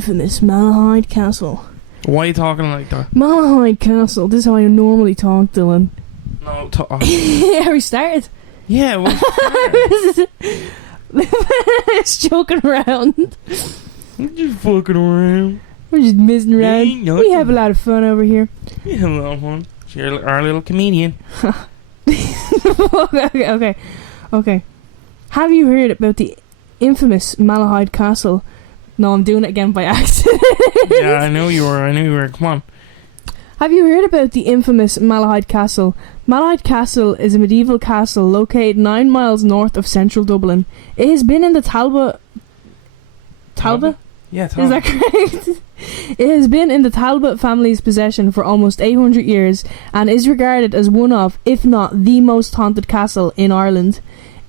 infamous Malahide Castle. Why are you talking like that? Malahide Castle. This is how I normally talk, Dylan. No, Yeah, we started. yeah, well, It's joking around. you're just fucking around. We're just messing around. Ain't nothing. We have a lot of fun over here. You have a lot of fun. You're our little comedian. Okay. Have you heard about the infamous Malahide Castle? No, I'm doing it again by accident. Yeah, I knew you were. Come on. Have you heard about the infamous Malahide Castle? Malahide Castle is a medieval castle located 9 miles north of central Dublin. It has been in the Talbot? Yeah, Is that correct? It has been in the Talbot family's possession for almost 800 years and is regarded as one of, if not the most haunted castle in Ireland.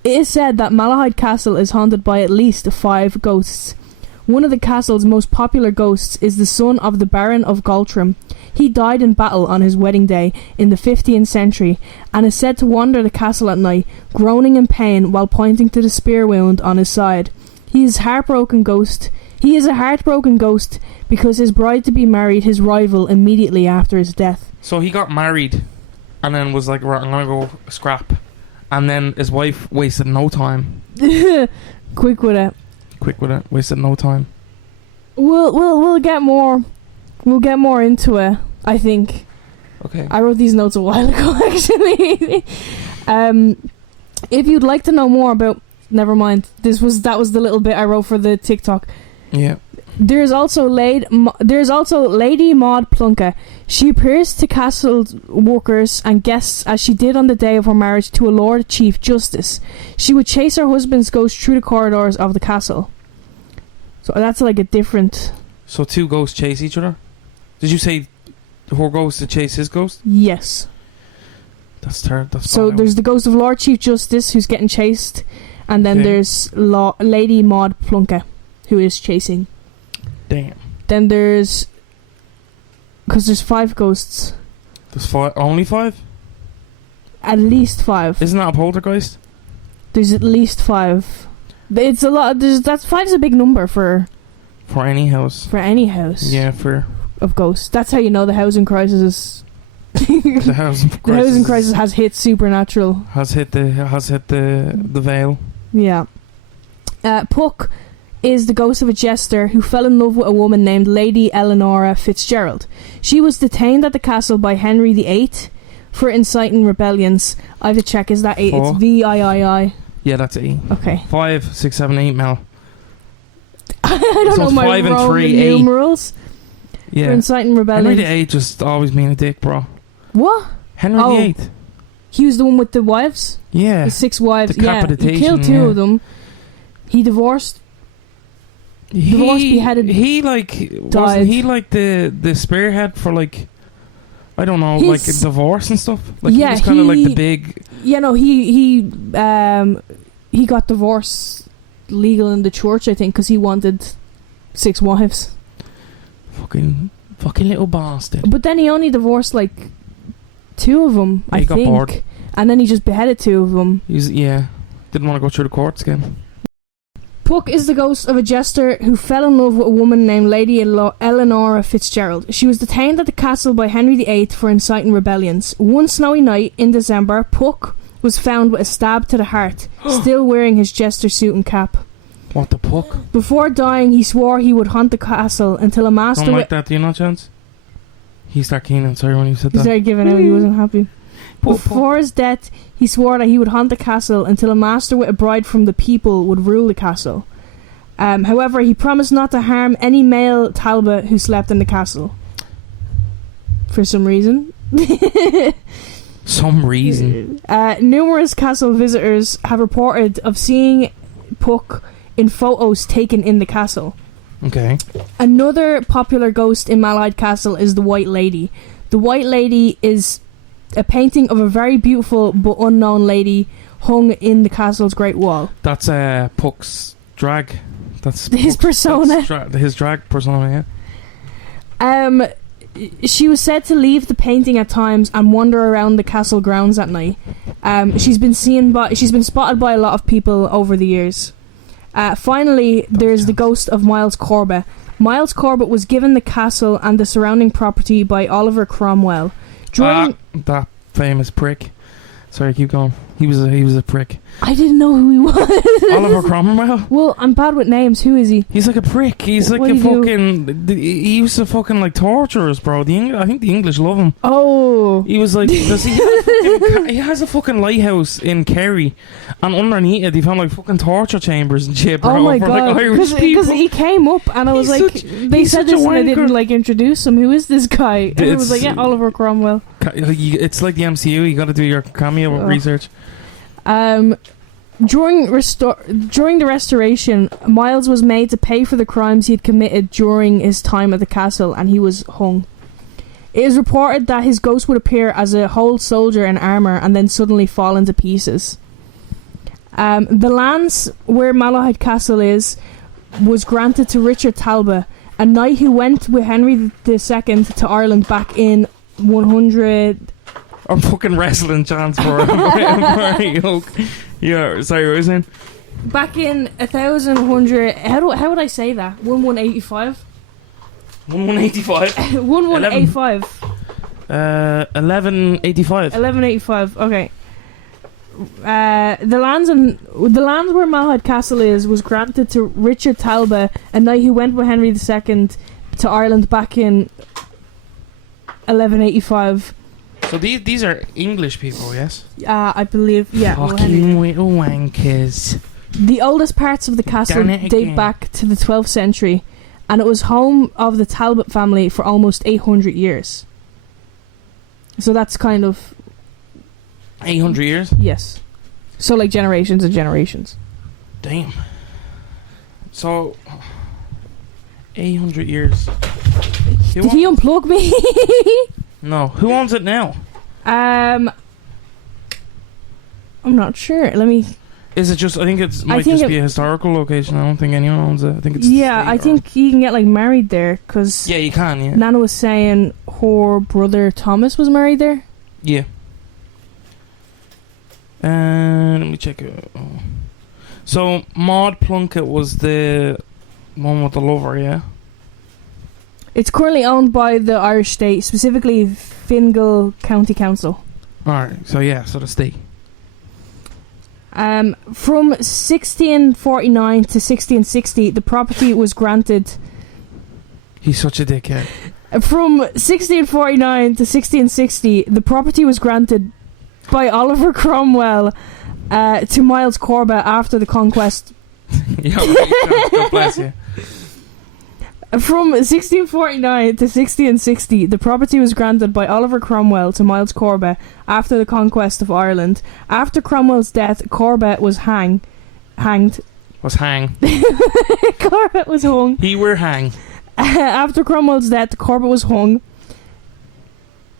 It is said that Malahide Castle is haunted by at least 5 ghosts. One of the castle's most popular ghosts is the son of the Baron of Galtrim. He died in battle on his wedding day in the 15th century and is said to wander the castle at night, groaning in pain while pointing to the spear wound on his side. He is a heartbroken ghost because his bride-to-be married his rival immediately after his death. So he got married and then was like, right, I'm going to go scrap. And then his wife wasted no time. Quick with it. Wasted no time. We'll get more. We'll get more into it, I think. Okay. I wrote these notes a while ago, actually. If you'd like to know more about... Never mind. That was the little bit I wrote for the TikTok. Yeah. There's also Lady Maud Plunket. She appears to castle workers and guests as she did on the day of her marriage to a Lord Chief Justice. She would chase her husband's ghost through the corridors of the castle. So that's like a different... So 2 ghosts chase each other? Did you say her ghost to chase his ghost? Yes. That's terrible. So there's the ghost of Lord Chief Justice who's getting chased, and then there's Lady Maud Plunket who is chasing. Damn. Then there's... Because there's 5 ghosts. There's 5? Only 5? At least 5. Isn't that a poltergeist? There's at least 5. It's a lot. That's 5's a big number for any house. For any house. Yeah, of ghosts. That's how you know the housing crisis is... the housing crisis has hit supernatural. Has hit the veil. Yeah. Puck is the ghost of a jester who fell in love with a woman named Lady Eleanora Fitzgerald. She was detained at the castle by Henry VIII for inciting rebellions. I have to check, is that 8? 4. It's VIII. Yeah, that's 8. Okay. 5, 6, 7, 8, Mel. I don't know my 5 and Roman 3, numerals. Yeah. For inciting rebellions. Henry VIII just always being a dick, bro. What? Henry VIII. He was the one with the wives? Yeah. The 6 wives. The he killed 2 of them. He divorced, beheaded, died. Wasn't he like the spearhead for like, I don't know, like a divorce and stuff? Like he was kind of like the big... Yeah, no, he got divorce legal in the church, I think, because he wanted 6 wives. Fucking little bastard. But then he only divorced like 2 of them, I think. Got bored. And then he just beheaded 2 of them. Didn't want to go through the courts again. Puck is the ghost of a jester who fell in love with a woman named Lady Eleanora Fitzgerald. She was detained at the castle by Henry VIII for inciting rebellions. One snowy night in December, Puck was found with a stab to the heart, still wearing his jester suit and cap. What the Puck? Before dying, he swore he would haunt the castle until a master... Don't like that, do you know, Chance? He started keening, sorry when you said that. He started giving out, he wasn't happy. Before his death, he swore that he would haunt the castle until a master with a bride from the people would rule the castle. However, he promised not to harm any male Talbot who slept in the castle. For some reason. Numerous castle visitors have reported of seeing Puck in photos taken in the castle. Okay. Another popular ghost in Malahide Castle is the White Lady. The White Lady is a painting of a very beautiful but unknown lady hung in the castle's Great Wall. That's Puck's drag. That's his persona. His drag persona, yeah. She was said to leave the painting at times and wander around the castle grounds at night. She's been spotted by a lot of people over the years. Finally, there's the ghost of Miles Corbett. Miles Corbett was given the castle and the surrounding property by Oliver Cromwell. During that famous prick. Sorry, keep going. He was a prick. I didn't know who he was. Oliver Cromwell? Well, I'm bad with names. Who is he? He's like a prick. He's like a fucking... He used to fucking like torture us, bro. I think the English love him. Oh. He was like... he has a fucking lighthouse in Kerry, and underneath it, they found like fucking torture chambers and shit, bro. Oh my god. Because like, he came up and I was they said this and I didn't like introduce him. Who is this guy? And I was like, yeah, Oliver Cromwell. It's like the MCU. You got to do your cameo research. During the restoration, Miles was made to pay for the crimes he had committed during his time at the castle, and he was hung. It is reported that his ghost would appear as a whole soldier in armour and then suddenly fall into pieces. The lands where Malahide Castle was granted to Richard Talbot, a knight who went with Henry II to Ireland back in 100... I'm fucking wrestling chance for yeah, sorry, what was I saying? Back in 1100... How would I say that? 1185? 1185? 1185. 1185. 1185, okay. The lands where Malahide Castle was granted to Richard Talbot, a knight who went with Henry II to Ireland back in 1185. So these are English people, yes? I believe, yeah. Fucking little wankers. The oldest parts of the castle date back to the 12th century, and it was home of the Talbot family for almost 800 years. So that's kind of... 800 years? Yes. So like generations and generations. Damn. So... 800 years. Did he unplug me? No. Who owns it now? I'm not sure. Let me... Is it just... I think it might just be a historical location. I don't think anyone owns it. I think it's... Yeah, I think you can get like married there, because... Yeah, you can, yeah. Nana was saying her brother Thomas was married there. Yeah. Let me check it. Oh. So, Maud Plunkett was the one with the lover, yeah? It's currently owned by the Irish state, specifically Fingal County Council. Alright, so yeah, so the state. From 1649 to 1660, the property was granted... He's such a dickhead. From 1649 to 1660, the property was granted by Oliver Cromwell to Miles Corbett after the conquest. Yeah, God bless you. From 1649 to 1660, the property was granted by Oliver Cromwell to Miles Corbett after the conquest of Ireland. After Cromwell's death, Corbett was hanged. Was hang. Corbett was hung. He were hang. After Cromwell's death, Corbett was hung.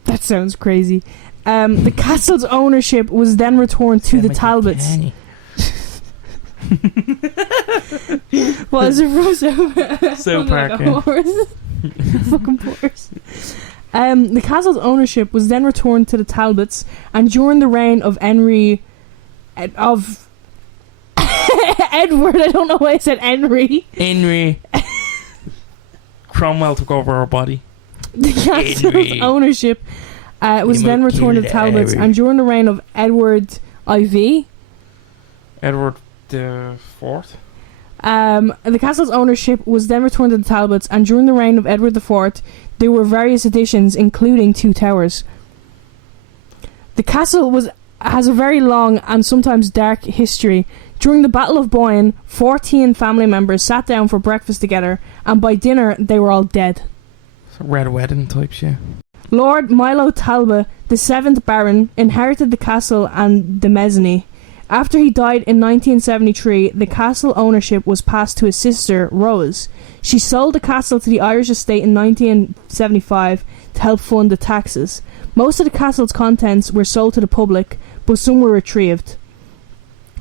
That sounds crazy. The castle's ownership was then returned to the Talbots. What is it from so parking? Fucking horse. The castle's ownership was then returned to the Talbots, and during the reign of Edward, I don't know why I said Henry. Cromwell took over our body. The castle's ownership was then returned to the Talbots, and during the reign of Edward IV. Edward the Fourth. The castle's ownership was then returned to the Talbots, and during the reign of Edward IV, there were various additions, including 2 towers. The castle has a very long and sometimes dark history. During the Battle of Boyne, 14 family members sat down for breakfast together, and by dinner they were all dead. Red wedding type shit. Lord Milo Talbot, the 7th Baron, inherited the castle and the mezzanine. After he died in 1973, the castle ownership was passed to his sister, Rose. She sold the castle to the Irish estate in 1975 to help fund the taxes. Most of the castle's contents were sold to the public, but some were retrieved.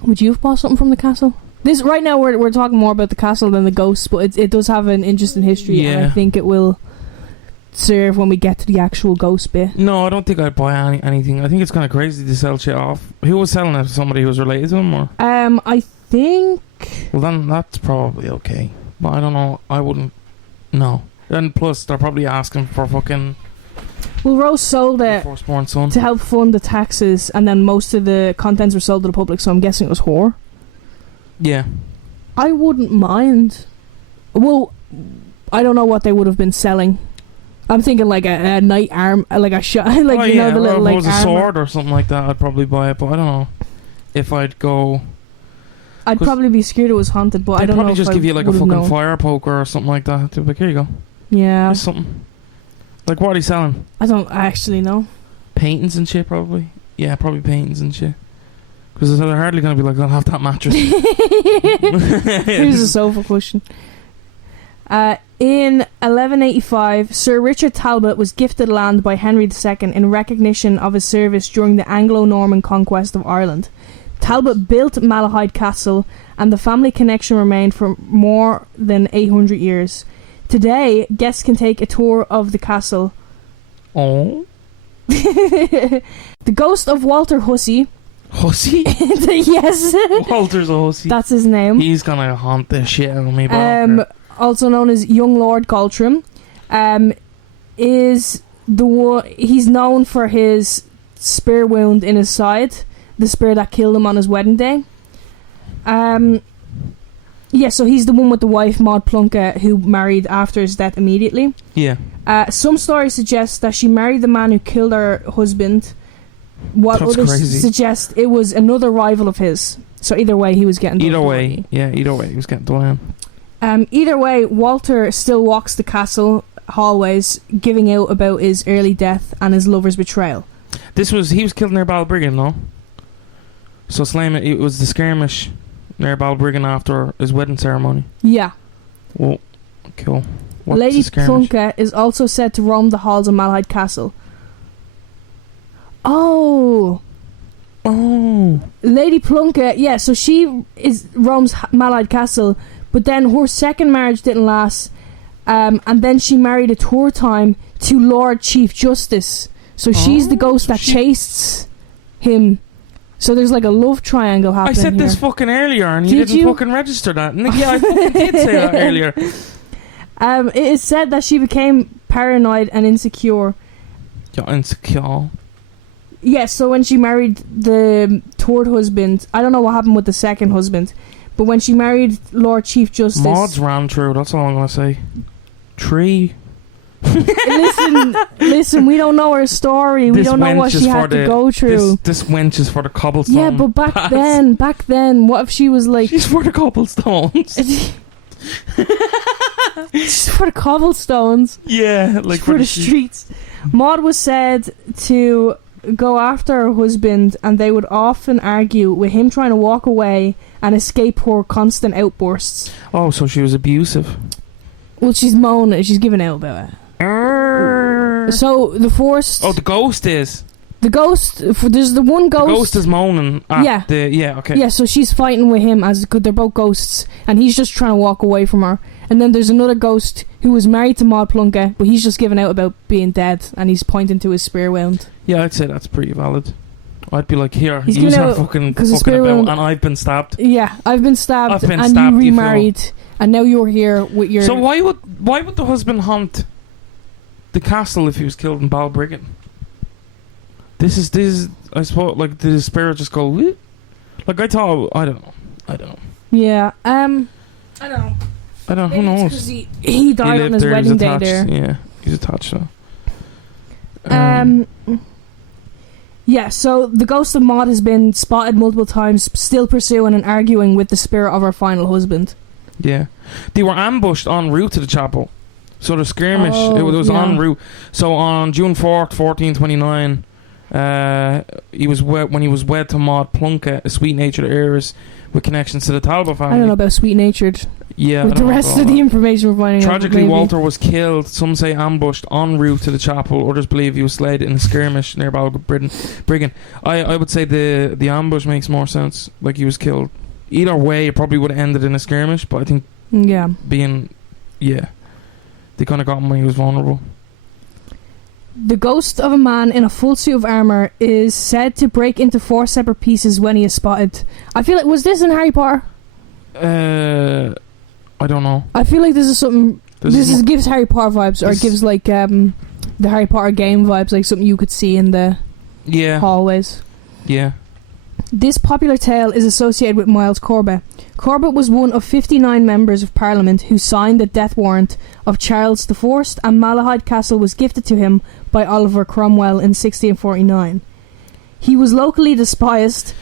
Would you have bought something from the castle? This right now we're talking more about the castle than the ghosts, but it does have an interesting history, yeah. And I think it will serve when we get to the actual ghost bit. No, I don't think I'd buy anything. I think it's kind of crazy to sell shit off. Who was selling it? Somebody who was related to him, or? I think... Well, then that's probably okay. But I don't know. I wouldn't No. And plus, they're probably asking for fucking... Well, Rose sold it firstborn son to help fund the taxes, and then most of the contents were sold to the public, so I'm guessing it was whore. Yeah. I wouldn't mind. Well, I don't know what they would have been selling. I'm thinking like a knight arm, like a shot, like oh, you know the little like if it was a sword or something like that, I'd probably buy it. But I don't know if I'd go. I'd probably be scared it was haunted, but I don't know. They'd probably just give you like a fucking fire poker or something like that. They'd be like, here you go. Yeah. Here's something. Like, what are you selling? I don't actually know. Paintings and shit, probably. Yeah, probably paintings and shit. Because they're hardly going to be like, I'll have that mattress. Here's a sofa cushion. In 1185, Sir Richard Talbot was gifted land by Henry II in recognition of his service during the Anglo-Norman conquest of Ireland. Talbot built Malahide Castle, and the family connection remained for more than 800 years. Today, guests can take a tour of the castle. Oh. The ghost of Walter Hussey. Hussey? Yes. Walter's a hussy. That's his name. He's gonna haunt the shit out of me. Also known as young Lord Galtrim, is the one. He's known for his spear wound in his side, the spear that killed him on his wedding day. Yeah, so he's the one with the wife Maud Plunkett who married after his death immediately. Yeah. Some stories suggest that she married the man who killed her husband. What That's others crazy. suggest it was another rival of his. So either way, he was getting done. Either way, he was getting done. Either way, Walter still walks the castle hallways, giving out about his early death and his lover's betrayal. He was killed near Balbriggan, no? So it was the skirmish near Balbriggan after his wedding ceremony. Yeah. Well, cool. What's Lady Plunkett is also said to roam the halls of Malahide Castle. Oh. Lady Plunkett, yeah, so she roams Malahide Castle, but then her second marriage didn't last, and then she married a third time to Lord Chief Justice. So she's the ghost that chased him. So there's like a love triangle happening. I said this fucking earlier, and you didn't fucking register that. Yeah, I fucking did say that earlier. It is said that she became paranoid and insecure. You're insecure. Yeah, so when she married the third husband, I don't know what happened with the second husband, but when she married Lord Chief Justice... Maud's ran through, that's all I'm going to say. Tree. Listen, we don't know her story. We don't know what she had to go through. This wench is for the cobblestone. Yeah, but back then, what if she was like... She's for the cobblestones. She's for the cobblestones. Yeah, like for the streets. Maud was said to go after her husband, and they would often argue, with him trying to walk away and escape her constant outbursts. Oh, so she was abusive. Well, she's moaning. She's giving out about it. So the force. Oh, the ghost is. The ghost. There's the one ghost. The ghost is moaning. Yeah. Okay. Yeah. So she's fighting with him as they're both ghosts, and he's just trying to walk away from her. And then there's another ghost who was married to Maud Plunkett, but he's just giving out about being dead, and he's pointing to his spear wound. Yeah, I'd say that's pretty valid. I'd be like, here, he's use her fucking about, and I've been stabbed. Yeah, I've been stabbed, and you remarried, and now you're here with your... So why would the husband haunt the castle if he was killed in Balbriggan? This is I suppose, like, did his spirit just go, whoop? Like, I thought, I don't know. Yeah, I don't know. Who knows? Because he died on his wedding day there. Yeah, he's attached though. Yeah, so the ghost of Maud has been spotted multiple times, still pursuing and arguing with the spirit of her final husband. Yeah. They were ambushed en route to the chapel. So the skirmish, it was en route. So on June 4th, 1429, when he was wed to Maud Plunkett, a sweet-natured heiress with connections to the Talbot family. I don't know about sweet-natured. Yeah, with the rest of the information we're finding out. Tragically, Walter was killed. Some say ambushed en route to the chapel. Others believe he was slayed in a skirmish near Balbriggan. I would say the ambush makes more sense. Like, he was killed. Either way, it probably would have ended in a skirmish. But I think they kind of got him when he was vulnerable. The ghost of a man in a full suit of armour is said to break into 4 separate pieces when he is spotted. I feel like, was this in Harry Potter? I don't know. I feel like this is something Gives Harry Potter vibes, or it gives like the Harry Potter game vibes, like something you could see in the hallways. Yeah. This popular tale is associated with Miles Corbett. Corbett was one of 59 members of Parliament who signed the death warrant of Charles I, and Malahide Castle was gifted to him by Oliver Cromwell in 1649. He was locally despised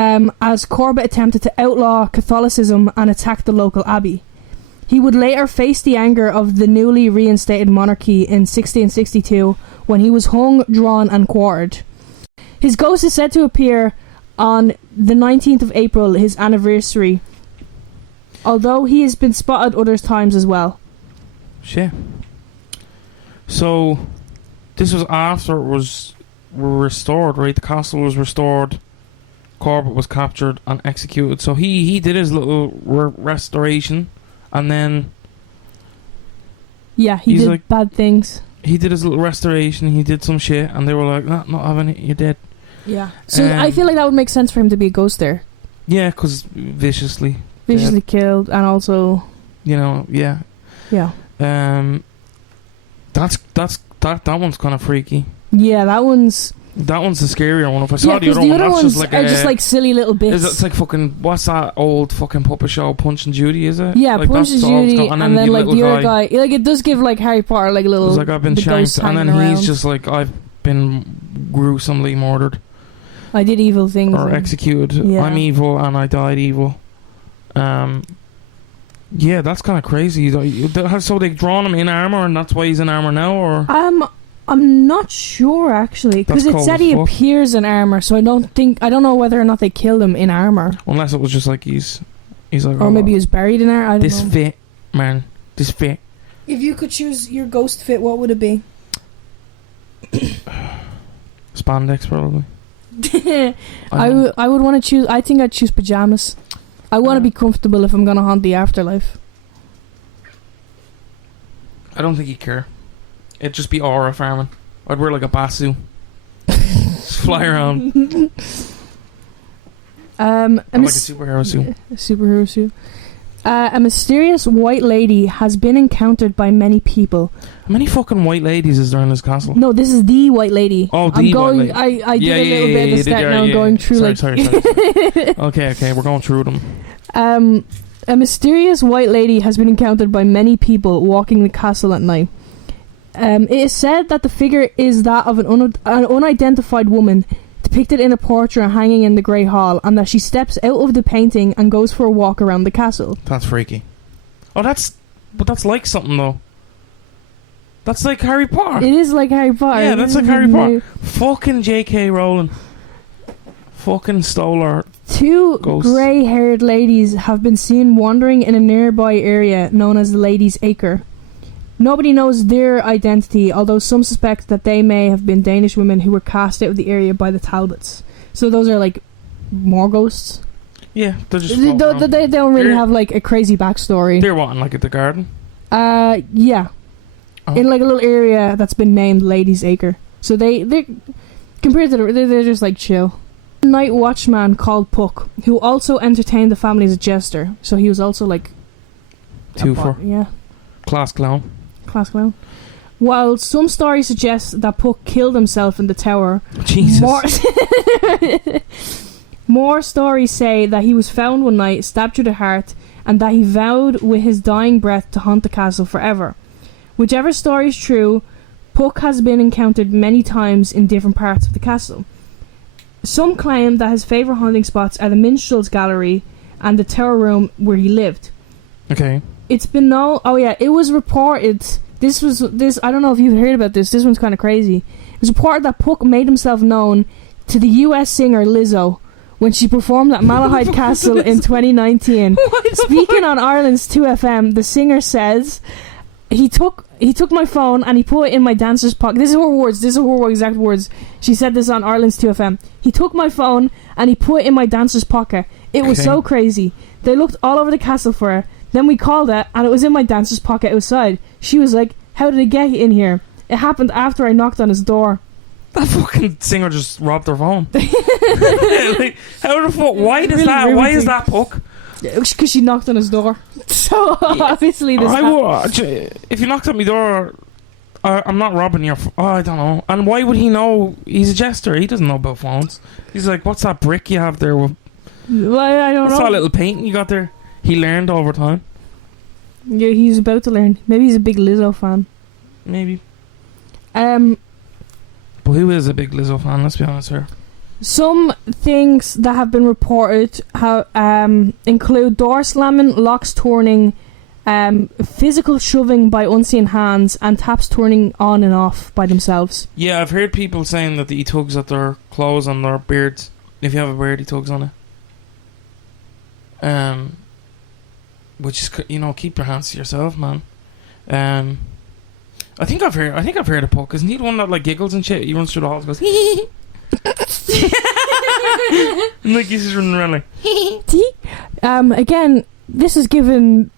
as Corbett attempted to outlaw Catholicism and attack the local abbey. He would later face the anger of the newly reinstated monarchy in 1662 when he was hung, drawn and quartered. His ghost is said to appear on the 19th of April, his anniversary, although he has been spotted other times as well. Shit. So, this was after it was restored, right? The castle was restored, Corbett was captured and executed. So he did his little restoration, and then... Yeah, he did like, bad things. He did his little restoration, he did some shit, and they were like, nah, not having it, you're dead. Yeah. So I feel like that would make sense for him to be a ghost there. Yeah, because viciously killed, and also... You know, yeah. Yeah. That one's kind of freaky. Yeah, that one's the scarier one. If I saw the other one, that's just like just like silly little bits. It's like fucking, what's that old fucking puppet show, Punch and Judy, is it? Yeah, like Punch and Judy, and then like the other guy, like it does give like Harry Potter like a little... It's like I've been shanked, and then around. He's just like, I've been gruesomely murdered. I did evil things. Or executed. Yeah. I'm evil and I died evil. Yeah, that's kind of crazy. So they've drawn him in armour and that's why he's in armour now, or? I'm not sure actually, because it said he appears in armour, so I don't know whether or not they killed him in armour. Unless it was just like he's like... Or maybe he was buried in armour, I don't know. This fit, man. This fit. If you could choose your ghost fit, what would it be? Spandex, probably. I would want to choose... I think I'd choose pyjamas. I want to be comfortable if I'm going to haunt the afterlife. I don't think he'd care. It'd just be aura farming. I'd wear like a basu. Just fly around. Like a superhero suit. A mysterious white lady has been encountered by many people. How many fucking white ladies is there in this castle? No, this is the white lady. Oh, the white lady. I did a little bit at the start, now I'm going through sorry. Okay, we're going through them. A mysterious white lady has been encountered by many people walking the castle at night. It is said that the figure is that of an unidentified woman depicted in a portrait hanging in the Great Hall, and that she steps out of the painting and goes for a walk around the castle. That's freaky. Oh, that's like something though. That's like Harry Potter. It is like Harry Potter. Yeah, that's like Harry Potter. Fucking J.K. Rowling. Fucking stole her. Two grey-haired ladies have been seen wandering in a nearby area known as the Ladies' Acre. Nobody knows their identity, although some suspect that they may have been Danish women who were cast out of the area by the Talbots. So those are like more ghosts. Yeah, they're just they don't really have like a crazy backstory. They're wanting like at the garden. Yeah, in like a little area that's been named Ladies' Acre. So they compared to they're just like chill. A night watchman called Puck, who also entertained the family as a jester. So he was also like class clown. While some stories suggest that Puck killed himself in the tower, Jesus. More stories say that he was found one night, stabbed through the heart, and that he vowed with his dying breath to haunt the castle forever. Whichever story is true, Puck has been encountered many times in different parts of the castle. Some claim that his favourite haunting spots are the Minstrel's Gallery and the tower room where he lived. Okay. It's been known... Oh yeah, it was reported... This I don't know if you've heard about this. This one's kind of crazy. It was reported that Puck made himself known to the US singer Lizzo when she performed at Malahide Castle in 2019. Speaking on Ireland's 2FM, the singer says, he took my phone and he put it in my dancer's pocket. This is her words. This is her exact words. She said this on Ireland's 2FM. He took my phone and he put it in my dancer's pocket. It was so crazy. They looked all over the castle for her. Then we called it, and it was in my dancer's pocket outside. She was like, "How did it get in here?" It happened after I knocked on his door. That fucking singer just robbed her phone. Like, how the fuck? Why does really that? Why is that Puck? Because she knocked on his door. So obviously this if you knocked at my door, I'm not robbing your... I don't know. And why would he know? He's a jester. He doesn't know about phones. He's like, what's that brick you have there? Well, I don't know. What's that little painting you got there? He learned over time. Yeah, he's about to learn. Maybe he's a big Lizzo fan. Maybe. But who is a big Lizzo fan? Let's be honest here. Some things that have been reported include door slamming, locks turning, physical shoving by unseen hands, and taps turning on and off by themselves. Yeah, I've heard people saying that he tugs at their clothes and their beards. If you have a beard, he tugs on it. Which is, keep your hands to yourself, man. I think I've heard of Puck. Isn't he the one that like giggles and shit? He runs through the halls and goes and like he's just running around like again, this is given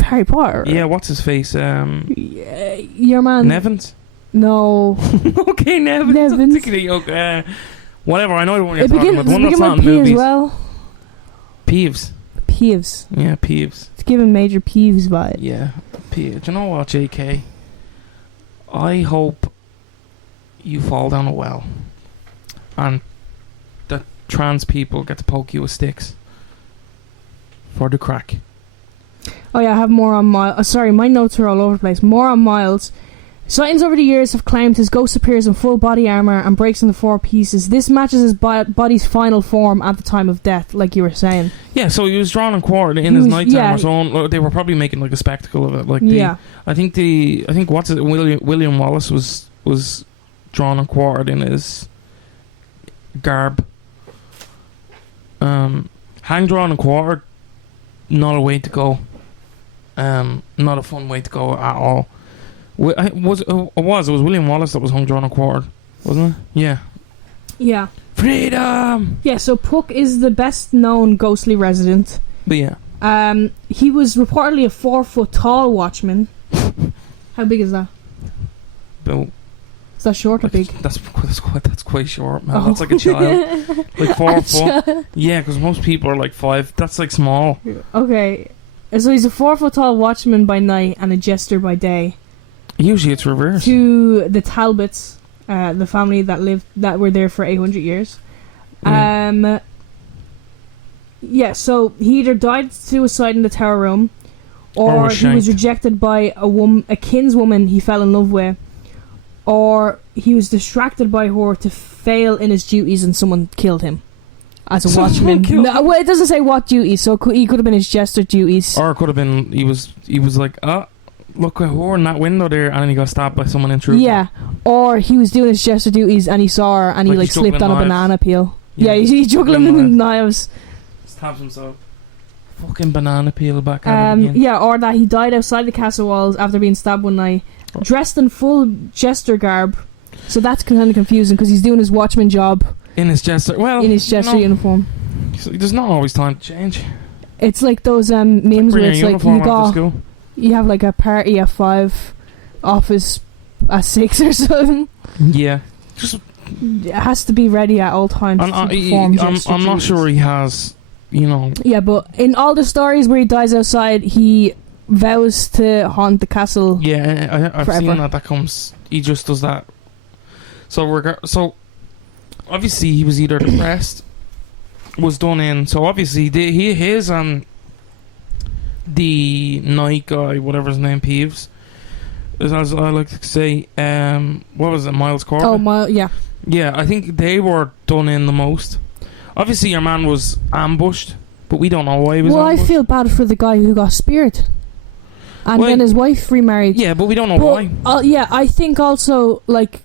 Harry Potter. Yeah, what's his face? Your man Nevins? No. Okay, Nevins. Okay. Whatever, I know the one you're talking about. The one that's not in movies. As well. Peeves. Yeah, Peeves. It's giving Major Peeves vibe. Yeah, do you know what, JK? I hope you fall down a well and that trans people get to poke you with sticks for the crack. Oh yeah, I have more on Miles. Sorry, my notes are all over the place. More on Miles. Sightings over the years have claimed his ghost appears in full body armour and breaks into 4 pieces. This matches his body's final form at the time of death, like you were saying. Yeah, so he was drawn and quartered in his night armour, so they were probably making like a spectacle of it. Like I think William Wallace was drawn and quartered in his garb. Hang drawn and quartered, not a way to go. Not a fun way to go at all. It was William Wallace that was hung, drawn and quartered, wasn't it? Yeah. Freedom. Yeah. So Puck is the best known ghostly resident. But yeah. He was reportedly a 4 foot tall watchman. How big is that? Bill. Is that short or big? That's quite short, man. That's like a child. Like 4 foot. Yeah, because most people are like 5. That's like small. Okay. So he's a 4 foot tall watchman by night and a jester by day. Usually it's reversed. To the Talbots, the family that were there for 800 years. Yeah, so he either died suicide in the tower room, or he was rejected by a kinswoman he fell in love with, or he was distracted by her to fail in his duties and someone killed him as a watchman. No, well, it doesn't say what duties, so he could have been his jester duties, or it could have been he was like, look at her in that window there, and then he got stabbed by someone in truth. Yeah, or he was doing his jester duties and he saw her and he like slipped on a banana peel. Yeah, he's juggling knives. Stabs himself. Fucking banana peel back at him again. Yeah, or that he died outside the castle walls after being stabbed one night, dressed in full jester garb. So that's kind of confusing because he's doing his watchman job in his jester uniform. There's not always time to change. It's like those memes where it's like you have like a party at 5, office at 6 or something. Yeah, just it has to be ready at all times. I'm not sure he has, Yeah, but in all the stories where he dies outside, he vows to haunt the castle. Yeah, I've forever. seen that comes. He just does that. So obviously he was either depressed, was done in. So obviously the night guy, whatever his name, Peeves, as I like to say, what was it, Miles Corbett? Oh, yeah. Yeah, I think they were done in the most. Obviously your man was ambushed, but we don't know why he was ambushed. I feel bad for the guy who got speared. And then his wife remarried. Yeah, but we don't know why. Yeah, I think also, like,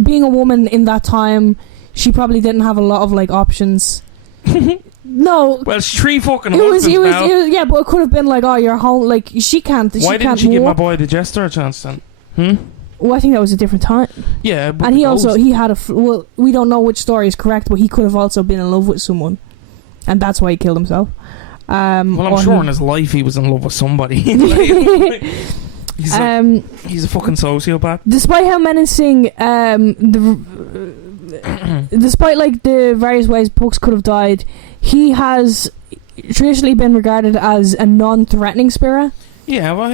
being a woman in that time, she probably didn't have a lot of, like, options. No. Well, it's 3 fucking husbands now. Yeah, but it could have been like, oh, you're home. Like, she can't. Why didn't she give my boy the jester a chance then? Well, I think that was a different time. Yeah, but and he had well, we don't know which story is correct, but he could have also been in love with someone, and that's why he killed himself. Well, I'm sure in his life he was in love with somebody. He's a fucking sociopath. Despite how menacing, despite like the various ways Pucks could have died, he has traditionally been regarded as a non-threatening spirit. Yeah, well,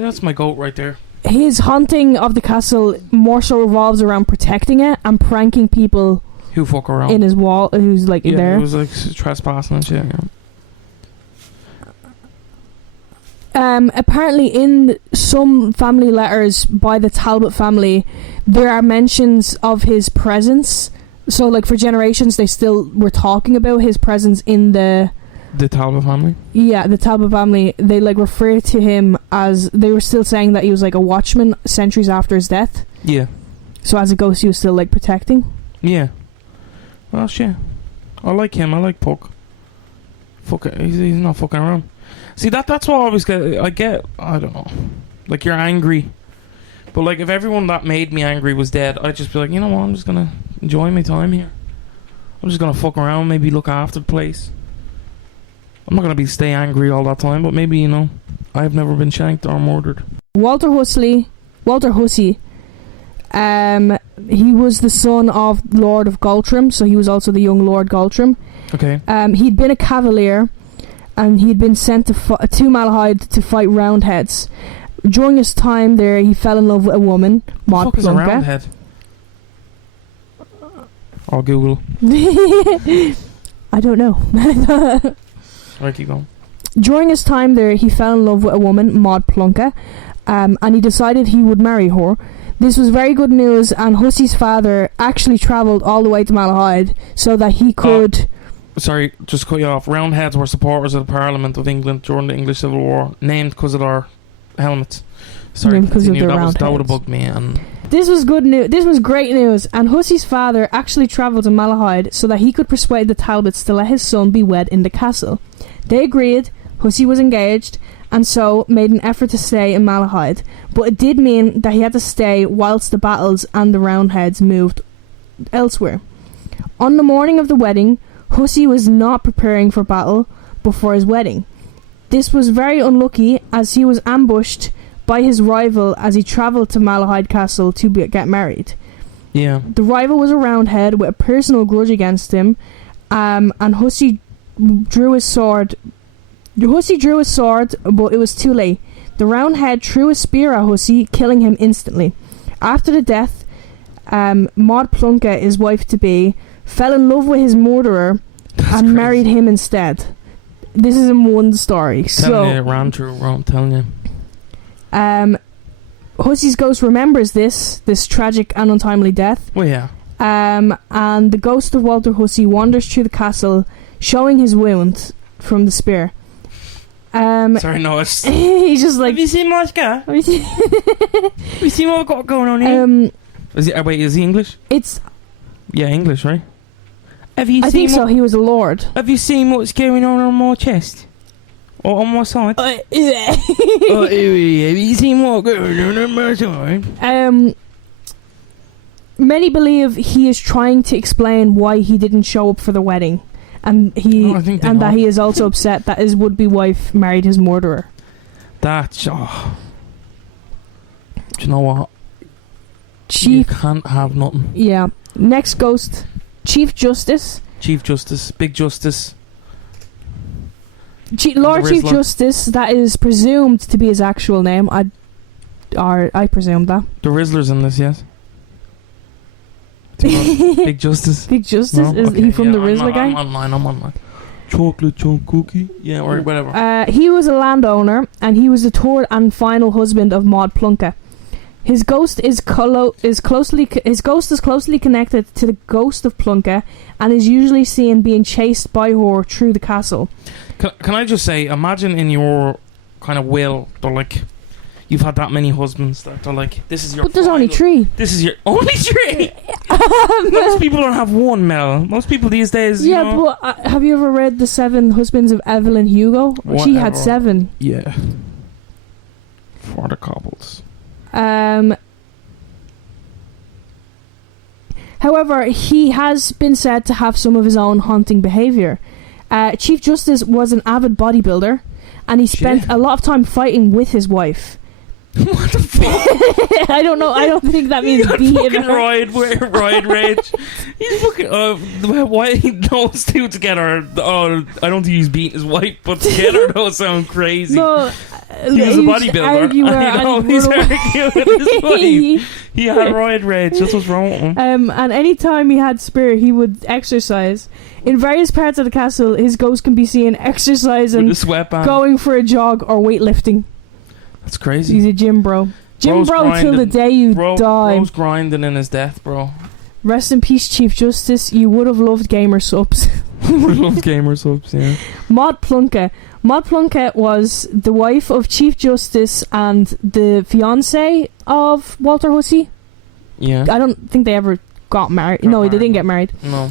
that's my goat right there. His haunting of the castle more so revolves around protecting it and pranking people who fuck around in his wall, who's like in there. Yeah, it was like trespassing and shit. Yeah. Apparently, in some family letters by the Talbot family, there are mentions of his presence. So, like, for generations, they still were talking about his presence in the Talbot family. Yeah, the Talbot family. They like refer to him as, they were still saying that he was like a watchman centuries after his death. Yeah. So as a ghost, he was still like protecting. Yeah. Well, shit. I like him. I like Puck. Fuck it. He's not fucking around. See, that's what I always get. I don't know. Like, you're angry. But, like, if everyone that made me angry was dead, I'd just be like, you know what? I'm just going to enjoy my time here. I'm just going to fuck around, maybe look after the place. I'm not going to stay angry all that time, but maybe, you know, I've never been shanked or murdered. Walter Hussey, he was the son of Lord of Galtrim, so he was also the young Lord Galtrim. Okay. He'd been a cavalier, and he'd been sent to Malahide to fight Roundheads. During his time there, he fell in love with a woman, Maud What the fuck is a Roundhead? I'll Google. I don't know. Right, keep going. During his time there, he fell in love with a woman, Maud Plunke, and he decided he would marry her. This was very good news, and Hussey's father actually travelled all the way to Malahide so that he could... Sorry, just cut you off. Roundheads were supporters of the Parliament of England during the English Civil War, named because of their helmets. Sorry, because of their that would have bugged me. And this was good news. This was great news, and Hussey's father actually travelled to Malahide so that he could persuade the Talbots to let his son be wed in the castle. They agreed. Hussey was engaged, and so made an effort to stay in Malahide, but it did mean that he had to stay whilst the battles and the Roundheads moved elsewhere. On the morning of the wedding, Hussey was not preparing for battle before his wedding. This was very unlucky, as he was ambushed by his rival as he travelled to Malahide Castle to get married. Yeah. The rival was a Roundhead with a personal grudge against him, and Hussey drew his sword. Hussey drew his sword, but it was too late. The Roundhead threw a spear at Hussey, killing him instantly. After the death, Maud Plunke, his wife-to-be, fell in love with his murderer and married him instead. This is in one story. Telling you, it ran through. I'm telling you. Hussey's ghost remembers this tragic and untimely death. Well, yeah. And the ghost of Walter Hussey wanders through the castle, showing his wound from the spear. Sorry, no, it's... he's just like... Have you seen my scar? Have you seen what I've got going on here? Is he English? It's... Yeah, English, right? Have you I think so, he was a lord. Have you seen what's going on my chest? Or on my side? Have you seen what's going on my side? Many believe he is trying to explain why he didn't show up for the wedding. And that he is also upset that his would-be wife married his murderer. That's... Oh. Do you know what? You can't have nothing. Yeah. Next ghost, Chief Justice. Chief Justice, Big Justice. Lord Chief Justice, that is presumed to be his actual name. I presume that. The Rizzler's in this, yes. Big Justice. Big Justice? No? Is he from the Rizzler gang? I'm online. Chocolate chunk cookie? Yeah, or whatever. He was a landowner, and he was the third and final husband of Maud Plunke. His ghost is closely connected to the ghost of Plunke, and is usually seen being chased by her through the castle. Can I just say, imagine in your kind of will, they're like, you've had that many husbands that they're like, this is your... But there's only 3. This is your... Only 3? Most people don't have one, Mel. Most people these days, yeah, you know, but have you ever read The 7 Husbands of Evelyn Hugo? Whatever. She had 7. Yeah. For the couples. However, he has been said to have some of his own haunting behaviour. Chief Justice was an avid bodybuilder, and he spent a lot of time fighting with his wife. What the fuck? I don't know. I don't think that means That beating fucking her. roid rage. He's fucking. Why those two together? Oh, I don't think he's beating his wife, but together those sound crazy. No, he was a bodybuilder. I know he's arguing with his wife. He had roid rage. That's what's wrong with him. And any time he had spare, he would exercise. In various parts of the castle, his ghost can be seen exercising, With a sweatband. going for a jog, or weightlifting. That's crazy. He's a gym bro. Gym bro till the day you die. Bro's grinding in his death, bro. Rest in peace, Chief Justice. You would have loved gamer subs. Loved gamer subs, yeah. Maud Plunkett. Maud Plunkett was the wife of Chief Justice and the fiance of Walter Hussey. Yeah. I don't think they ever got married. No, they didn't get married. No.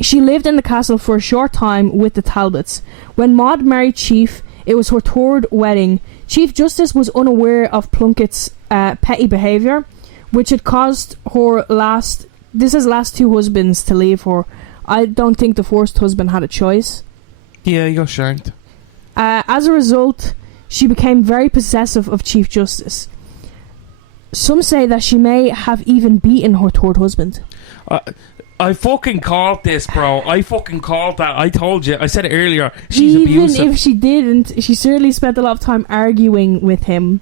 She lived in the castle for a short time with the Talbots. When Maud married Chief, it was her third wedding. Chief Justice was unaware of Plunkett's petty behaviour, which had caused her last two husbands to leave her. I don't think the first husband had a choice. Yeah, he got shanked. As a result, she became very possessive of Chief Justice. Some say that she may have even beaten her third husband. I fucking called this, bro. I fucking called that. I told you. I said it earlier. She's even abusive. Even if she didn't, she certainly spent a lot of time arguing with him.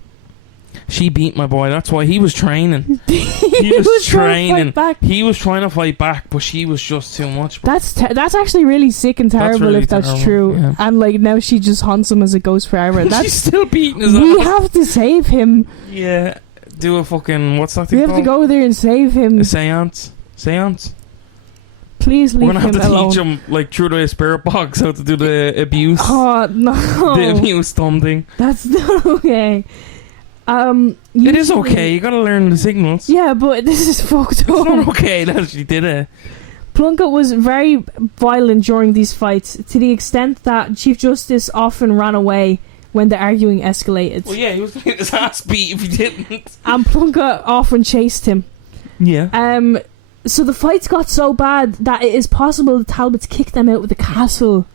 She beat my boy. That's why he was training. He was training. Back. He was trying to fight back, but she was just too much. Bro. That's actually really sick and terrible really if that's terrible, true. yeah. And like now she just haunts him as a ghost forever. She's still beating his We ass. have to save him. Yeah. Do a fucking what's that thing We have called? to go there and save him. A seance. Seance. Please leave We're gonna have him to alone. teach him like through the spirit box how to do the abuse. Oh no! The abuse thumb thing. That's not okay. It is okay. You gotta learn the signals. Yeah, but this is fucked up. It's not okay that she did it. Plunkett was very violent during these fights, to the extent that Chief Justice often ran away when the arguing escalated. Well, yeah, he was getting his ass beat if he didn't. And Plunkett often chased him. Yeah. So the fights got so bad that it is possible the Talbots kicked them out of the castle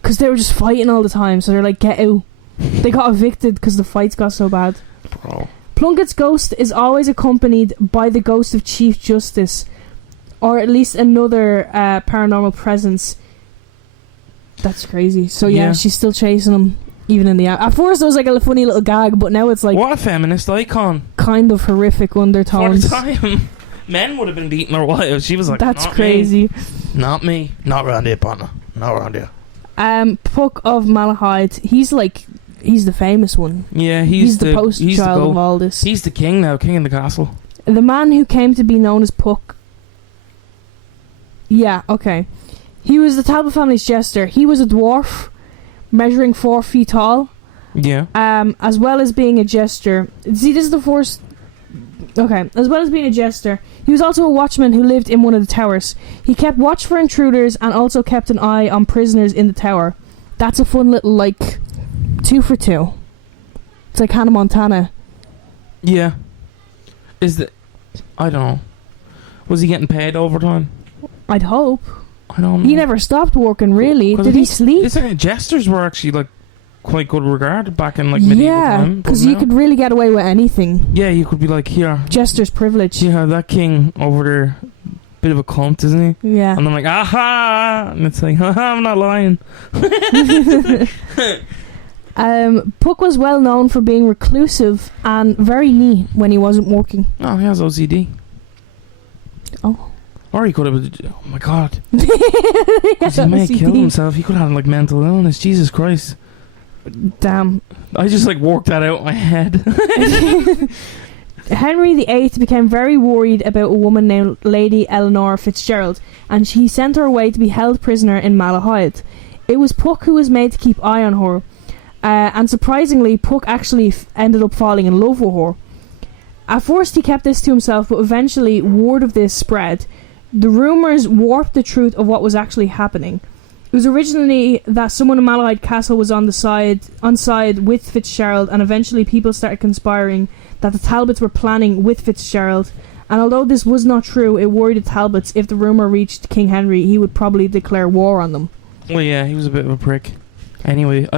because they were just fighting all the time. So they're like, get out. They got evicted because the fights got so bad. Bro. Plunkett's ghost is always accompanied by the ghost of Chief Justice, or at least another paranormal presence. That's crazy. So yeah, she's still chasing him, even in the at first it was like a funny little gag, but now it's like what a feminist icon. Kind of horrific undertones. For the time, men would have been beating her wives. She was like, that's not crazy. Me. Not me. Not round here, partner. Not round here. Puck of Malahide. He's the famous one. Yeah, he's the poster child of all this. He's the king now, king in the castle. The man who came to be known as Puck. Yeah, okay. He was the Talbot family's jester. He was a dwarf, measuring 4 feet tall. Yeah. As well as being a jester. See, this is the first. Okay, as well as being a jester, he was also a watchman who lived in one of the towers. He kept watch for intruders and also kept an eye on prisoners in the tower. That's a fun little, like, 2 for 2. It's like Hannah Montana. Yeah. I don't know. Was he getting paid overtime? I'd hope. I don't know. He never stopped working, really. Did he sleep? Jesters were actually, like, quite good regarded back in, like, medieval time. Yeah, because you could really get away with anything. Yeah, you could be like, here. Jester's privilege. Yeah, that king over there, bit of a cunt, isn't he? Yeah. And I'm like, aha! And it's like, haha, I'm not lying. Puck was well known for being reclusive and very neat when he wasn't working. Oh, he has OCD. Oh. Or he could have... Oh, my God. He he may have killed himself. He could have, like, mental illness. Jesus Christ. Damn. I just, like, worked that out in my head. Henry VIII became very worried about a woman named Lady Eleanor Fitzgerald, and he sent her away to be held prisoner in Malahide. It was Puck who was made to keep eye on her, and surprisingly, Puck actually ended up falling in love with her. At first he kept this to himself, but eventually word of this spread. The rumours warped the truth of what was actually happening. It was originally that someone in Malahide Castle was on side with Fitzgerald, and eventually people started conspiring that the Talbots were planning with Fitzgerald. And although this was not true, it worried the Talbots if the rumour reached King Henry, he would probably declare war on them. Well, yeah, he was a bit of a prick. Anyway,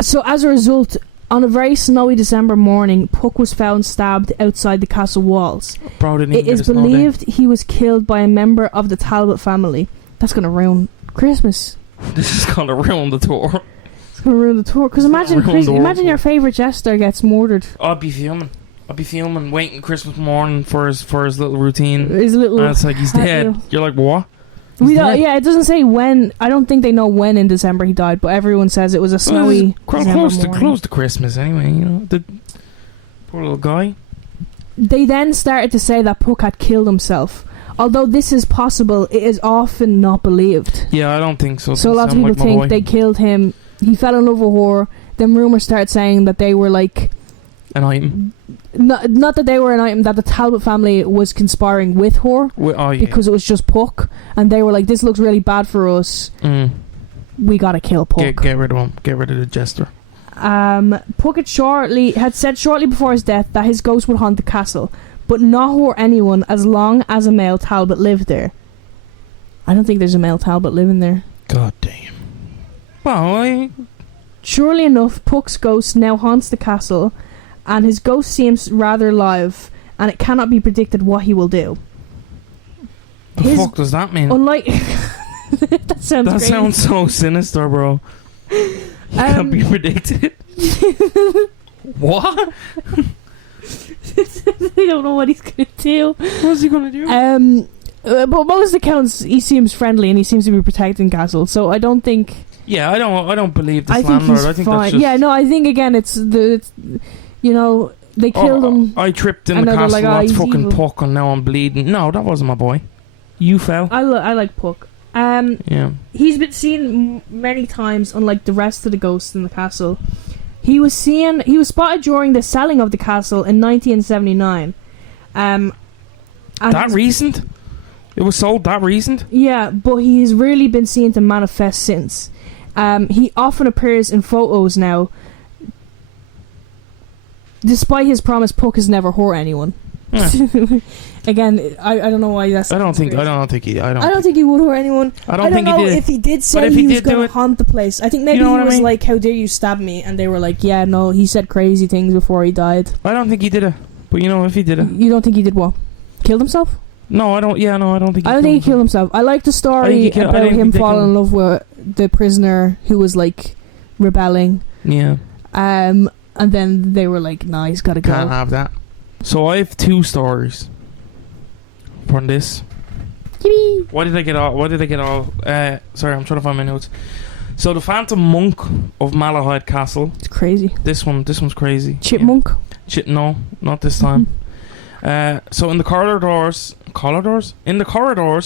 So as a result On a very snowy December morning, Puck was found stabbed outside the castle walls. Bro, didn't It is believed he was killed by a member of the Talbot family. That's going to ruin Christmas. This is going to ruin the tour. It's going to ruin the tour. Because imagine your favourite jester gets murdered. I'd be fuming. Waiting Christmas morning for his little routine. His little... And it's like, he's dead. You're like, what? Yeah, it doesn't say when. I don't think they know when in December he died, but everyone says it was a snowy close to Christmas anyway, you know. The poor little guy. They then started to say that Puck had killed himself. Although this is possible, it is often not believed. Yeah, I don't think so. So a lot of people think they killed him. He fell in love with her. Then rumours started saying that they were like... An item. Not that they were an item, that the Talbot family was conspiring with her because it was just Puck, and they were like, this looks really bad for us. We gotta kill Puck. Get rid of him. Get rid of the jester. Puck had said shortly before his death that his ghost would haunt the castle, but not hurt anyone as long as a male Talbot lived there. I don't think there's a male Talbot living there. God damn. Well, surely enough, Puck's ghost now haunts the castle, and his ghost seems rather alive, and it cannot be predicted what he will do. The fuck does that mean? Unlike... that sounds so sinister, bro. Can't be predicted. What? I don't know what he's going to do. What's he going to do? But most accounts, he seems friendly, and he seems to be protecting castle, so I don't think... Yeah, I don't believe this landlord. I think that's just... Yeah, no, I think again it's you know, they killed him. I tripped in the castle. Like, that's fucking evil. Puck, and now I'm bleeding. No, that wasn't my boy. You fell. I like Puck. Yeah. He's been seen many times, unlike the rest of the ghosts in the castle. He was spotted during the selling of the castle in 1979. That recent? It was sold that recent? Yeah, but he has really been seen to manifest since. He often appears in photos now. Despite his promise, Puck has never hurt anyone. Yeah. Again, I don't know why that's... I don't think he would hurt anyone. I don't know if he did say he was going to haunt the place. I think maybe he was like, how dare you stab me? And they were like, yeah, no, he said crazy things before he died. I don't think he did it. But you know, if he did it... You don't think he did what? Killed himself? No, I don't think he killed himself. I like the story about him falling in love with the prisoner who was like rebelling. Yeah. And then they were like, nah, he's gotta go. Can't have that. So I have two stories from this. Yippee. Why did I get all sorry, I'm trying to find my notes. So the Phantom Monk of Malahide Castle. It's crazy. This one's crazy. Chipmunk? Yeah. No, not this time. So in the corridors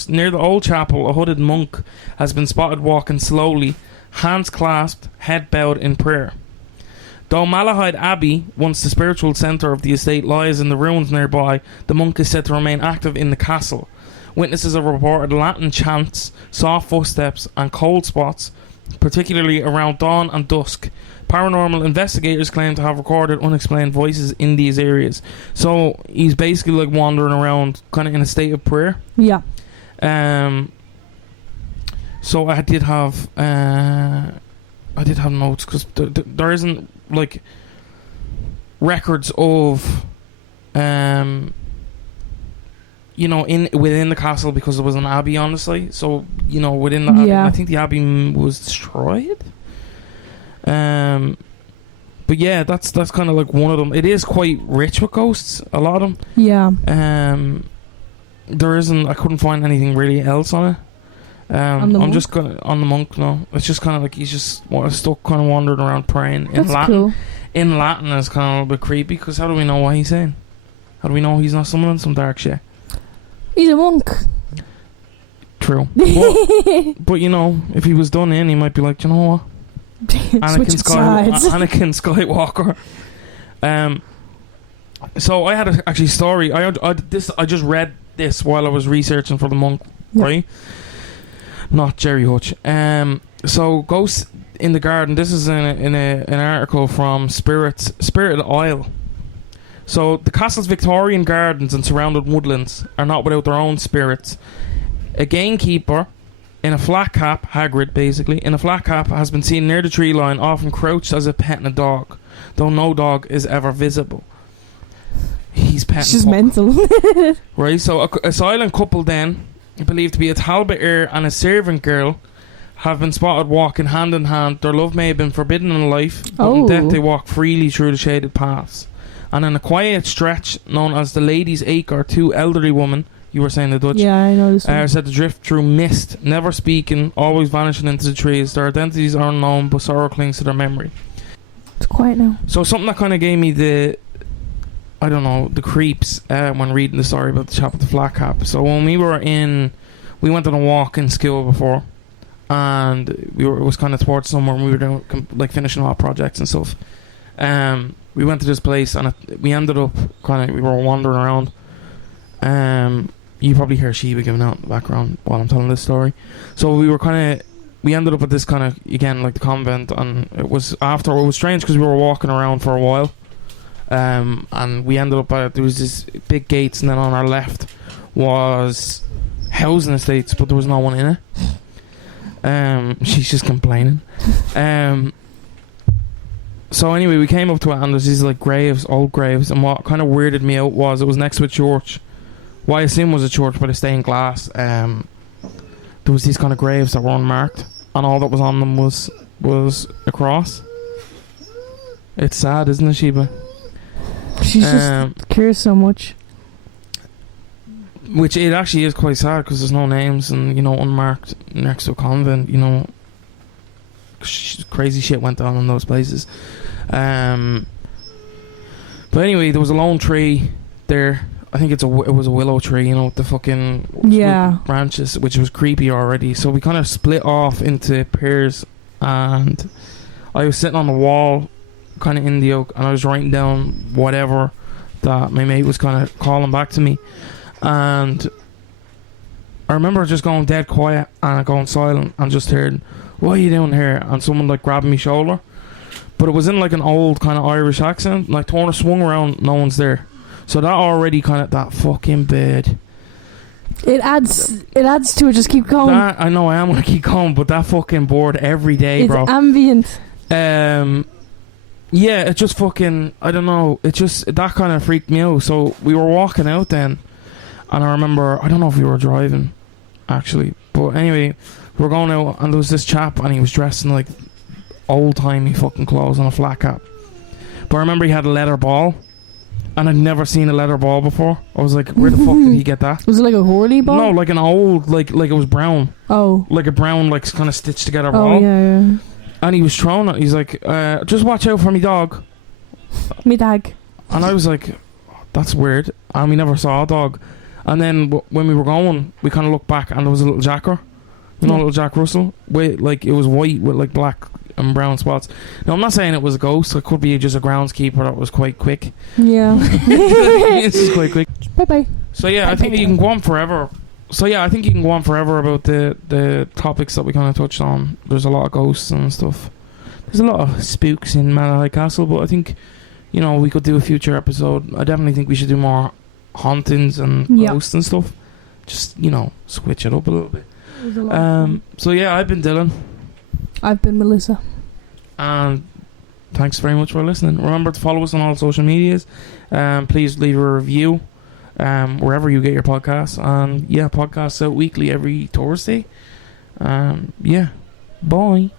near the old chapel, a hooded monk has been spotted walking slowly, hands clasped, head bowed in prayer. Though Malahide Abbey, once the spiritual centre of the estate, lies in the ruins nearby, the monk is said to remain active in the castle. Witnesses have reported Latin chants, soft footsteps and cold spots, particularly around dawn and dusk. Paranormal investigators claim to have recorded unexplained voices in these areas. So he's basically like wandering around kind of in a state of prayer. Yeah. So I did have notes because there isn't like records of you know, within the castle because there was an abbey, honestly. So you know, within the abbey, I think the abbey was destroyed. But yeah, that's kind of like one of them. It is quite rich with ghosts, a lot of them. Yeah. There isn't. I couldn't find anything really else on it. I'm just gonna on the monk. No, it's just kind of like he's just stuck, kind of wandering around praying in Latin. Cool. In Latin is kind of a little bit creepy because how do we know what he's saying? How do we know he's not summoning some dark shit? He's a monk. True. But you know, if he was done in, he might be like, you know what? Anakin Skywalker. So I had a story. I just read this while I was researching for the monk, right? Not Jerry Hutch. So Ghosts in the Garden. This is in an article from Spirited Isle. So the castle's Victorian gardens and surrounded woodlands are not without their own spirits. A gamekeeper in a flat cap, Hagrid basically, in a flat cap has been seen near the tree line, often crouched as if petting a dog. though no dog is ever visible. He's petting. It's just fuck. mental. Right, so a silent couple then, believed to be a Talbot heir and a servant girl, have been spotted walking hand in hand. Their love may have been forbidden in life, but in death they walk freely through the shaded paths. And in a quiet stretch known as the Ladies' Acre, two elderly women, you were saying the Dutch, Yeah, I know this one. are said to drift through mist, never speaking, always vanishing into the trees. Their identities are unknown, but sorrow clings to their memory. It's quiet now. So something that kind of gave me the creeps when reading the story about the chap with the flat cap. So when we went on a walk in school before, and it was kind of towards summer, and we were doing like finishing off projects and stuff. We went to this place, and we ended up we were wandering around. You probably hear Sheba giving out in the background while I'm telling this story. So we ended up at this kind of, again, like the convent, and it was strange because we were walking around for a while. And we ended up there was this big gates, and then on our left was housing estates, but there was no one in it. She's just complaining. So anyway, we came up to it, and there's these like graves, old graves, and what kind of weirded me out was it was next to a church. What I assume was a church, but it's stained glass. There was these kind of graves that were unmarked, and all that was on them was a cross. It's sad, isn't it, Sheba? She's just curious so much. Which it actually is quite sad because there's no names, and unmarked next to a convent. Crazy shit went on in those places. But anyway, there was a lone tree there. I think it was a willow tree, with the fucking branches, which was creepy already. So we kind of split off into pairs, and I was sitting on the wall, kind of in the oak, and I was writing down whatever that my mate was kind of calling back to me. And I remember just going dead quiet and going silent and just heard, "What are you doing here?" And someone like grabbed me shoulder, but it was in like an old kind of Irish accent. Like Turner swung around, no one's there. So that already kind of, that fucking bed. It adds to it. Just keep going. That, I know I am gonna keep going, but that fucking bored every day, it's bro. It's ambient. Yeah, it just fucking, I don't know. It just, that kind of freaked me out. So we were walking out then, and I remember, I don't know if we were driving, actually, but anyway, we were going out, and there was this chap, and he was dressed in like old timey fucking clothes and a flat cap. But I remember he had a leather ball. And I'd never seen a leather ball before. I was like, where the fuck did he get that? Was it like a Horley ball? No, like an old, like it was brown. Oh. Like a brown, like kind of stitched together ball. Oh, yeah. And he was throwing it. He's like, just watch out for me dog. Me dog. And I was like, that's weird. And we never saw a dog. And then when we were going, we kind of looked back, and there was a little jacker. Little Jack Russell. Like, it was white with like black and brown spots. Now, I'm not saying it was a ghost. It could be just a groundskeeper that was quite quick. Yeah. It's just quite quick. Bye-bye. So yeah, I think you can go on forever. About the topics that we kind of touched on. There's a lot of ghosts and stuff. There's a lot of spooks in Malahide Castle, but I think, we could do a future episode. I definitely think we should do more hauntings and ghosts and stuff. Just, switch it up a little bit. So yeah, I've been Dylan. I've been Melissa. And thanks very much for listening. Remember to follow us on all social medias. Please leave a review wherever you get your podcasts. And podcasts out weekly every Thursday. Bye.